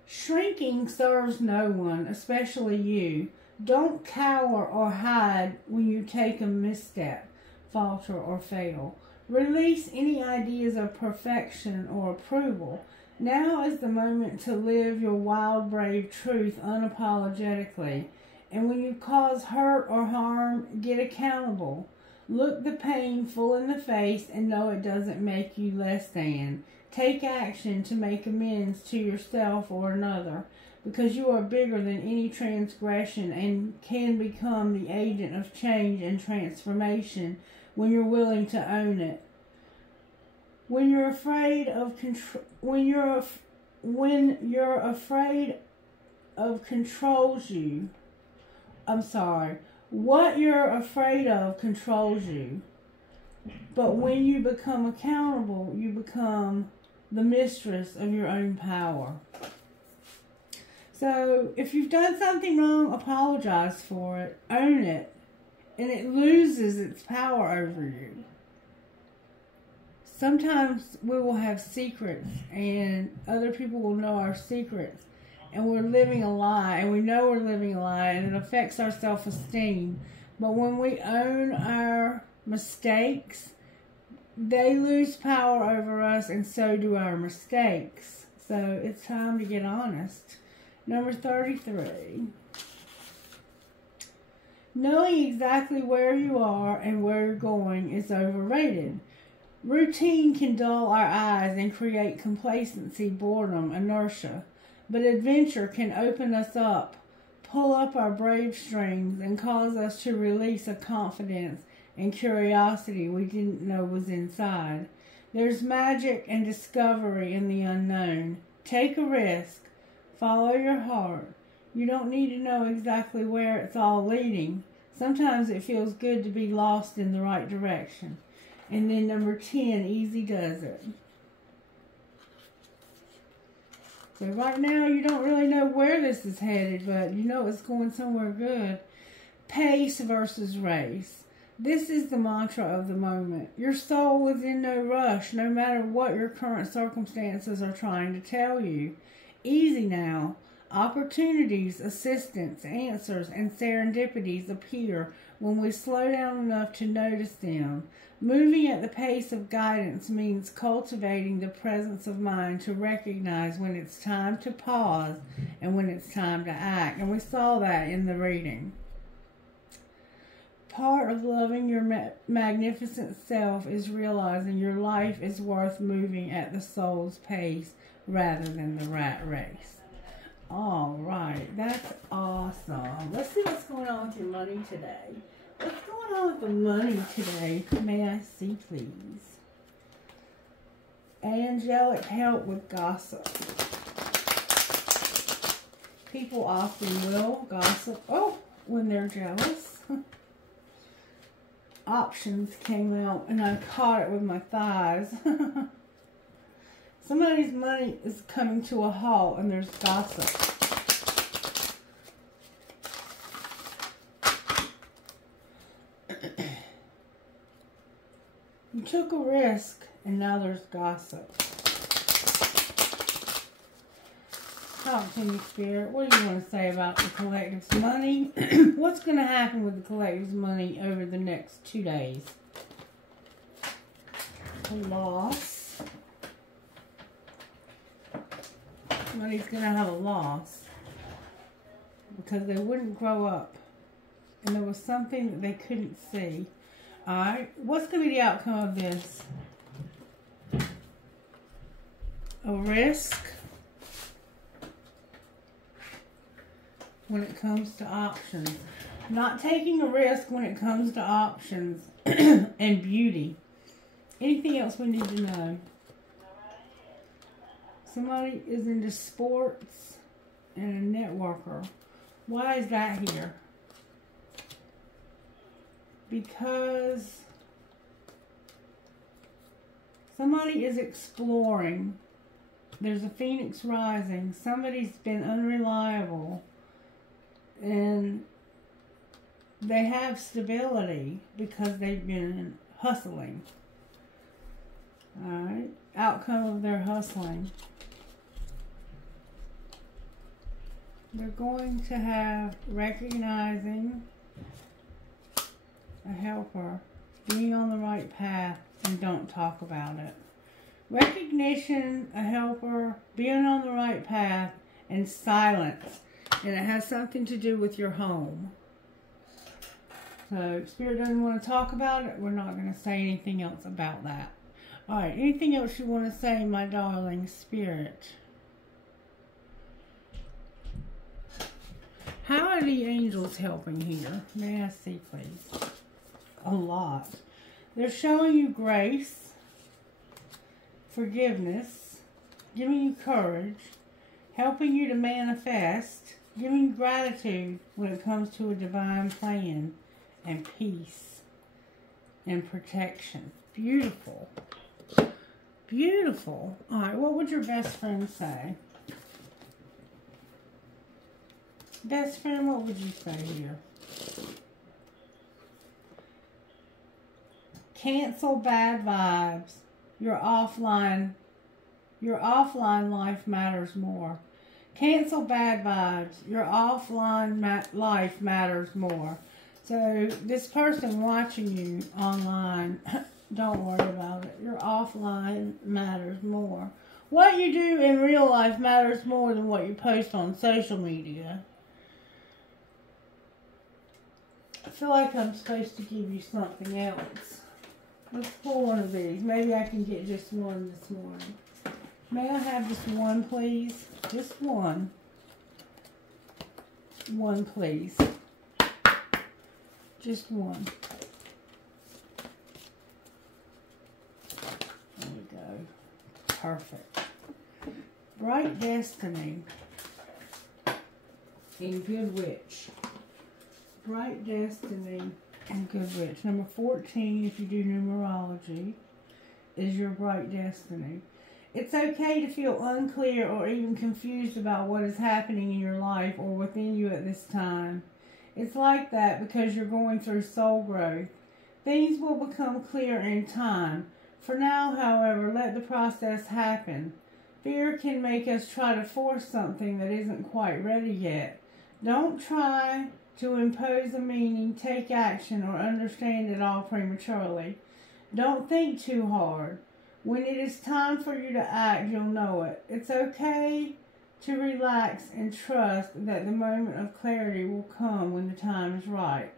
Shrinking serves no one, especially you. Don't cower or hide when you take a misstep, falter, or fail. Release any ideas of perfection or approval. Now is the moment to live your wild, brave truth unapologetically. And when you cause hurt or harm, get accountable. Look the pain full in the face and know it doesn't make you less than. Take action to make amends to yourself or another, because you are bigger than any transgression and can become the agent of change and transformation when you're willing to own it. When you're afraid of when you're afraid of controls you. I'm sorry. What you're afraid of controls you. But when you become accountable, you become the mistress of your own power. So, if you've done something wrong, apologize for it, own it, and it loses its power over you. Sometimes we will have secrets, and other people will know our secrets, and we're living a lie, and we know we're living a lie, and it affects our self-esteem. But when we own our mistakes, they lose power over us, and so do our mistakes. So, it's time to get honest. Number 33. Knowing exactly where you are and where you're going is overrated. Routine can dull our eyes and create complacency, boredom, inertia. But adventure can open us up, pull up our brave strings, and cause us to release a confidence and curiosity we didn't know was inside. There's magic and discovery in the unknown. Take a risk. Follow your heart. You don't need to know exactly where it's all leading. Sometimes it feels good to be lost in the right direction. And then number 10, easy does it. So right now you don't really know where this is headed, but you know it's going somewhere good. Pace versus race. This is the mantra of the moment. Your soul is in no rush, no matter what your current circumstances are trying to tell you. Easy now. Opportunities, assistance, answers, and serendipities appear when we slow down enough to notice them. Moving at the pace of guidance means cultivating the presence of mind to recognize when it's time to pause and when it's time to act. And we saw that in the reading. Part of loving your magnificent self is realizing your life is worth moving at the soul's pace rather than the rat race. All right, that's awesome. Let's see what's going on with your money today. What's going on with the money today? May I see, please? Angelic help with gossip. People often will gossip, when they're jealous. Options came out and I caught it with my thighs. Somebody's money is coming to a halt and there's gossip. You took a risk and now there's gossip. Talk to me, Spirit. What do you want to say about the collective's money? What's going to happen with the collective's money over the next 2 days? A loss. Somebody's going to have a loss because they wouldn't grow up and there was something that they couldn't see. Alright, what's going to be the outcome of this? A risk when it comes to options. Not taking a risk when it comes to options and beauty. Anything else we need to know? Somebody is into sports and a networker. Why is that here? Because somebody is exploring. There's a phoenix rising. Somebody's been unreliable. And they have stability because they've been hustling. Alright. Outcome of their hustling. They're going to have recognizing a helper, being on the right path, and don't talk about it. Recognition, a helper, being on the right path, and silence. And it has something to do with your home. So, Spirit doesn't want to talk about it. We're not going to say anything else about that. Alright, anything else you want to say, my darling Spirit? How are the angels helping here? May I see, please? A lot. They're showing you grace, forgiveness, giving you courage, helping you to manifest, giving you gratitude when it comes to a divine plan, and peace and protection. Beautiful. Beautiful. Alright, what would your best friend say? Best friend, what would you say here? Cancel bad vibes. Your offline life matters more. Cancel bad vibes. Your offline life matters more. So this person watching you online, don't worry about it. Your offline matters more. What you do in real life matters more than what you post on social media. I feel like I'm supposed to give you something else. Let's pull one of these. Maybe I can get just one this morning. May I have just one, please? Just one. One, please. Just one. There we go. Perfect. Bright Destiny in Good Witch. Bright Destiny and Good Witch. Number 14, if you do numerology, is your bright destiny. It's okay to feel unclear or even confused about what is happening in your life or within you at this time. It's like that because you're going through soul growth. Things will become clear in time. For now, however, let the process happen. Fear can make us try to force something that isn't quite ready yet. Don't try to impose a meaning, take action, or understand it all prematurely. Don't think too hard. When it is time for you to act, you'll know it. It's okay to relax and trust that the moment of clarity will come when the time is right.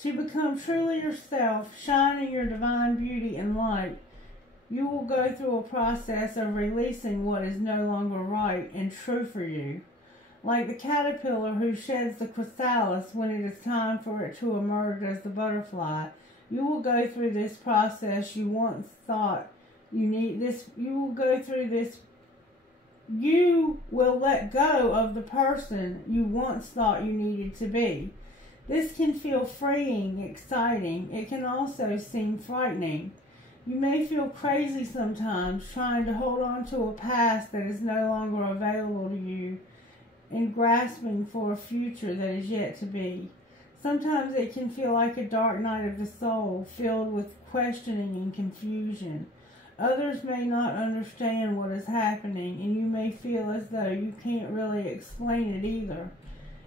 To become truly yourself, shining your divine beauty and light, you will go through a process of releasing what is no longer right and true for you. Like the caterpillar who sheds the chrysalis when it is time for it to emerge as the butterfly, you will go through this process you once thought you need. You will let go of the person you once thought you needed to be. This can feel freeing, exciting. It can also seem frightening. You may feel crazy sometimes trying to hold on to a past that is no longer available to you and grasping for a future that is yet to be. Sometimes it can feel like a dark night of the soul, filled with questioning and confusion. Others may not understand what is happening, and you may feel as though you can't really explain it either.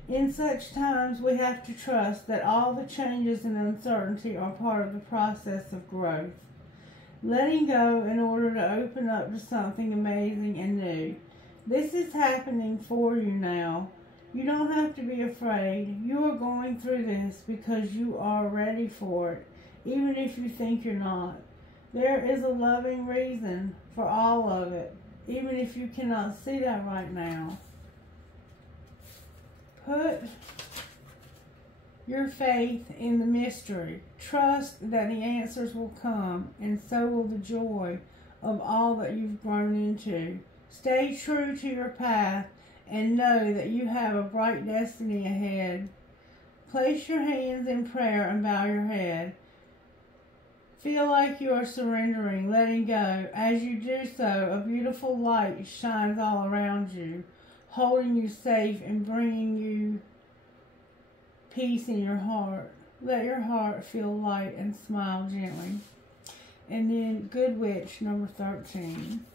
In such times, we have to trust that all the changes and uncertainty are part of the process of growth. Letting go in order to open up to something amazing and new. This is happening for you now. You don't have to be afraid. You are going through this because you are ready for it, even if you think you're not. There is a loving reason for all of it, even if you cannot see that right now. Put your faith in the mystery. Trust that the answers will come, and so will the joy of all that you've grown into. Stay true to your path and know that you have a bright destiny ahead. Place your hands in prayer and bow your head. Feel like you are surrendering, letting go. As you do so, a beautiful light shines all around you, holding you safe and bringing you peace in your heart. Let your heart feel light and smile gently. And then Good Witch, number 13.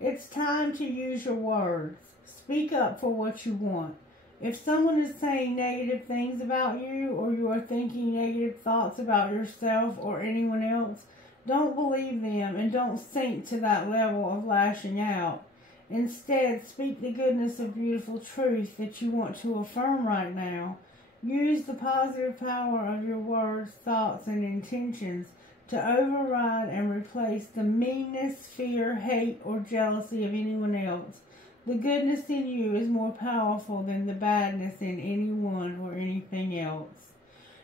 It's time to use your words. Speak up for what you want. If someone is saying negative things about you, or you are thinking negative thoughts about yourself or anyone else, don't believe them and don't sink to that level of lashing out. Instead, speak the goodness of beautiful truth that you want to affirm right now. Use the positive power of your words, thoughts, and intentions to override and replace the meanness, fear, hate, or jealousy of anyone else. The goodness in you is more powerful than the badness in anyone or anything else.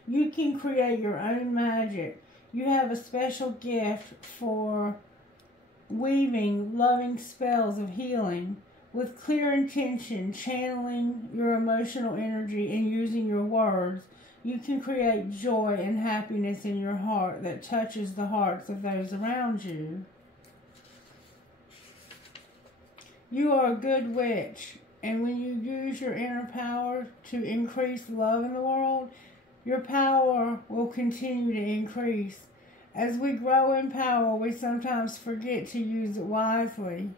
You can create your own magic. You have a special gift for weaving loving spells of healing. With clear intention, channeling your emotional energy and using your words, you can create joy and happiness in your heart that touches the hearts of those around you. You are a good witch, and when you use your inner power to increase love in the world, your power will continue to increase. As we grow in power, we sometimes forget to use it wisely.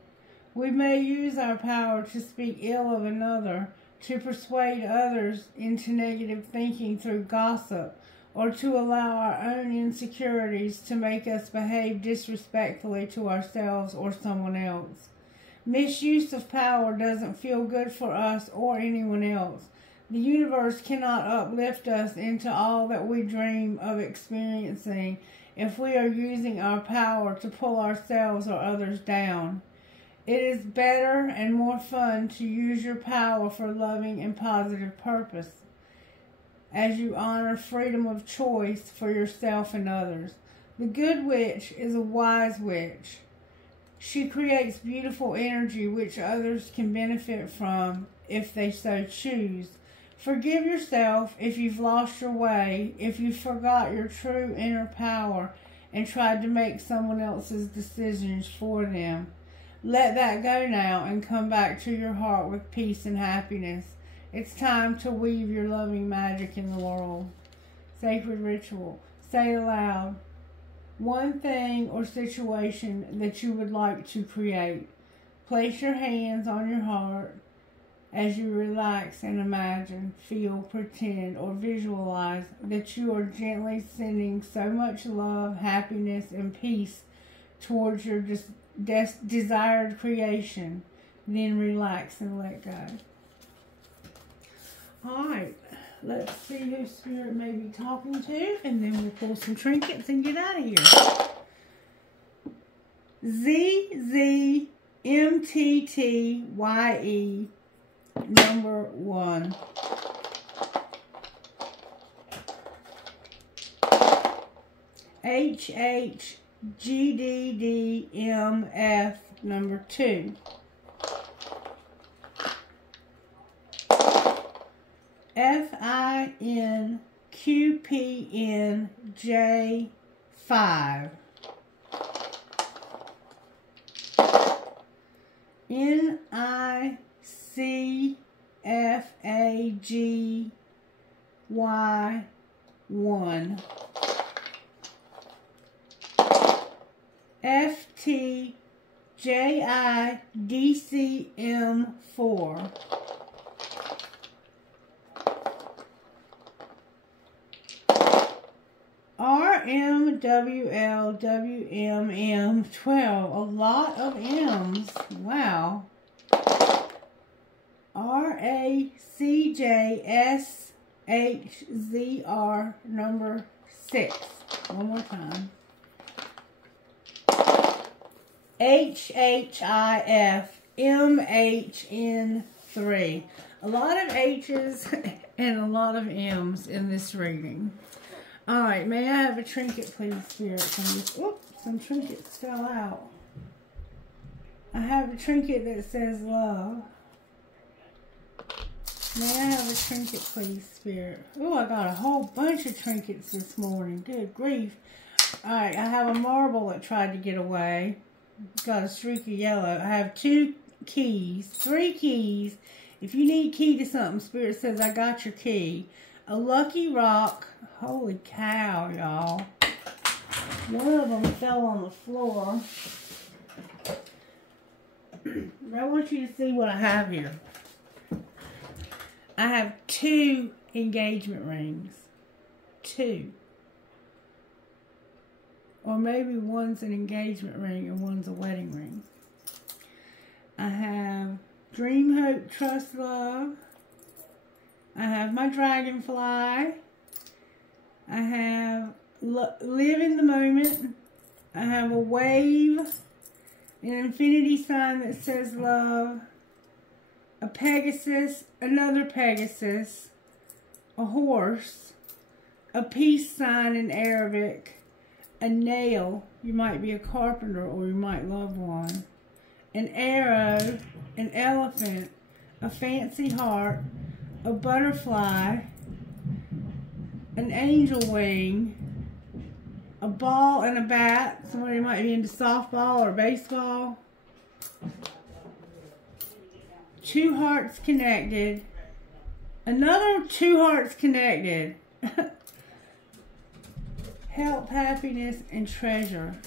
We may use our power to speak ill of another, to persuade others into negative thinking through gossip, or to allow our own insecurities to make us behave disrespectfully to ourselves or someone else. Misuse of power doesn't feel good for us or anyone else. The universe cannot uplift us into all that we dream of experiencing if we are using our power to pull ourselves or others down. It is better and more fun to use your power for loving and positive purpose, as you honor freedom of choice for yourself and others. The good witch is a wise witch. She creates beautiful energy which others can benefit from if they so choose. Forgive yourself if you've lost your way, if you forgot your true inner power and tried to make someone else's decisions for them. Let that go now and come back to your heart with peace and happiness. It's time to weave your loving magic in the world. Sacred ritual. Say aloud one thing or situation that you would like to create. Place your hands on your heart as you relax and imagine, feel, pretend, or visualize that you are gently sending so much love, happiness, and peace towards your desired creation. Then relax and let go. Alright, let's see who Spirit may be talking to, and then we'll pull some trinkets and get out of here. ZZMTTYE number 1. HHGDDMF number 2. FINQPNJ5. NICFAGY1. FTJIDCM4. RMWLWMM12. A lot of M's. Wow. RACJSHZR number 6. One more time. HHIFMHN3. A lot of H's and a lot of M's in this reading. Alright, may I have a trinket, please, Spirit? Some trinkets fell out. I have a trinket that says love. May I have a trinket, please, Spirit? Oh, I got a whole bunch of trinkets this morning. Good grief. Alright, I have a marble that tried to get away. Got a streak of yellow. I have 2 keys, 3 keys. If you need a key to something, Spirit says, I got your key. A lucky rock. Holy cow, y'all. One of them fell on the floor. I want you to see what I have here. I have 2 engagement rings. 2. Or maybe one's an engagement ring and one's a wedding ring. I have Dream, Hope, Trust, Love. I have my dragonfly. I have Live in the Moment. I have a wave, an infinity sign that says love, a Pegasus, another Pegasus, a horse, a peace sign in Arabic, a nail, you might be a carpenter or you might love one, an arrow, an elephant, a fancy heart, a butterfly, an angel wing, a ball and a bat. Somebody might be into softball or baseball. 2 hearts connected. Another 2 hearts connected. Help, happiness, and treasure.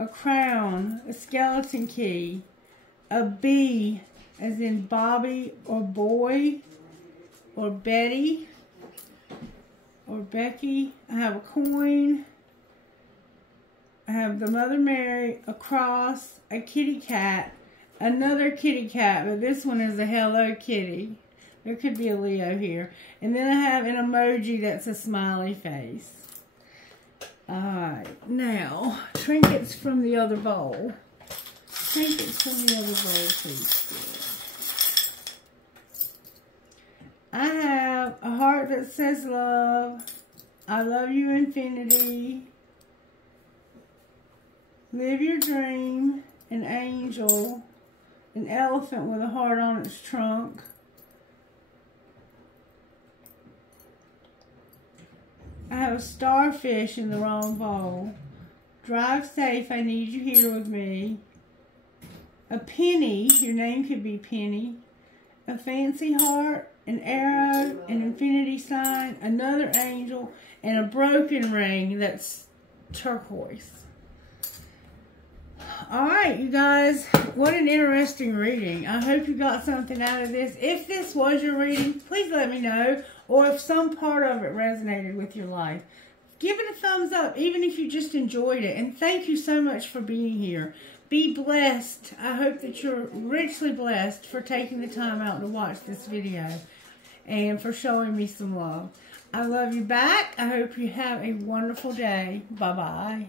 A crown, a skeleton key, a B as in Bobby or boy, or Betty, or Becky. I have a coin. I have the Mother Mary, a cross, a kitty cat, another kitty cat, but this one is a Hello Kitty. There could be a Leo here. And then I have an emoji that's a smiley face. Alright, now, trinkets from the other bowl. Trinkets from the other bowl, please. I have a heart that says love. I love you, infinity. Live your dream. An angel. An elephant with a heart on its trunk. I have a starfish in the wrong bowl. Drive safe, I need you here with me. A penny, your name could be Penny. A fancy heart, an arrow, an infinity sign, another angel, and a broken ring that's turquoise. Alright, you guys, what an interesting reading. I hope you got something out of this. If this was your reading, please let me know. Or if some part of it resonated with your life, give it a thumbs up, even if you just enjoyed it. And thank you so much for being here. Be blessed. I hope that you're richly blessed for taking the time out to watch this video and for showing me some love. I love you back. I hope you have a wonderful day. Bye-bye.